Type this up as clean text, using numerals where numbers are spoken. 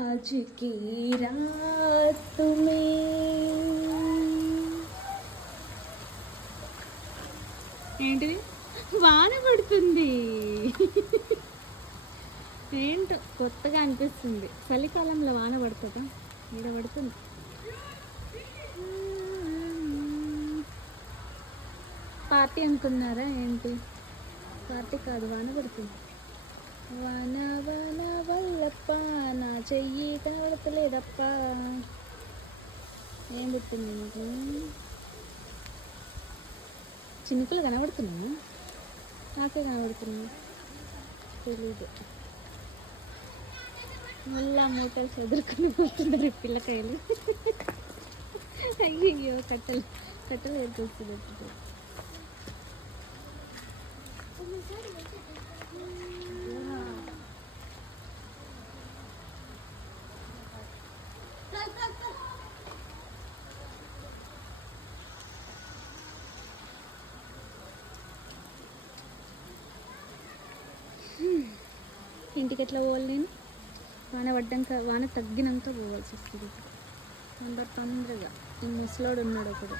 आज की रात में ఏంటిది వాన పడుతుంది. ఏంటో కొత్తగా అనిపిస్తుంది. చలికాలంలో వాన పడుతుందా? ఈడ పడుతుంది. పార్టీ అనుకున్నారా ఏంటి? పార్టీ కాదు, వాన పడుతుంది. వాన వాన వల్లప్ప నా చెయ్యి కనబడతలేదప్ప. ఏం గుర్తుంది నీకు? చినుకులు కనబడుతున్నాయి, నాకే కనబడుతున్నాయి తెలీదు. మళ్ళా మూటలు చదువుకుని పోతున్నారు పిల్లకాయలు. అయ్యో కట్టలు కట్టలు ఏర్పడుతుంది. ఇంటికి ఎట్లా పోవాలి నేను? వాన పడ్డాక, వాన తగ్గినాక పోవాల్సి వస్తుంది తొందరగా. ఈ ముసలోడు ఉన్నాడు ఒకడు.